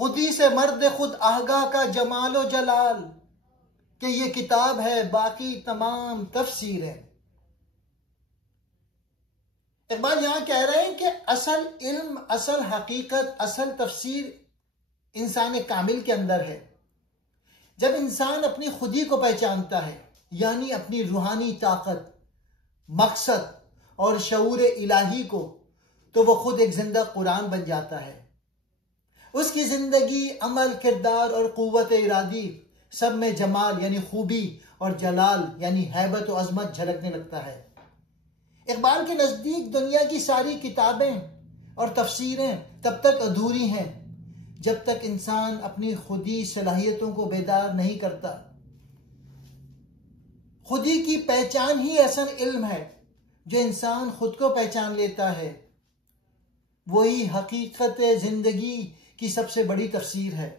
خودی سے مرد خود آگاہ کا جمال و جلال، کہ یہ کتاب ہے باقی تمام تفسیر ہے۔ اقبال یہاں کہہ رہے ہیں کہ اصل علم، اصل حقیقت، اصل تفسیر انسان کامل کے اندر ہے۔ جب انسان اپنی خودی کو پہچانتا ہے، یعنی اپنی روحانی طاقت، مقصد اور شعور الہی کو، تو وہ خود ایک زندہ قرآن بن جاتا ہے۔ اس کی زندگی، عمل، کردار اور قوت ارادی سب میں جمال یعنی خوبی اور جلال یعنی ہیبت و عظمت جھلکنے لگتا ہے۔ اقبال کے نزدیک دنیا کی ساری کتابیں اور تفسیریں تب تک ادھوری ہیں جب تک انسان اپنی خودی صلاحیتوں کو بیدار نہیں کرتا۔ خودی کی پہچان ہی اصل علم ہے۔ جو انسان خود کو پہچان لیتا ہے وہی حقیقت زندگی کی سب سے بڑی تفسیر ہے۔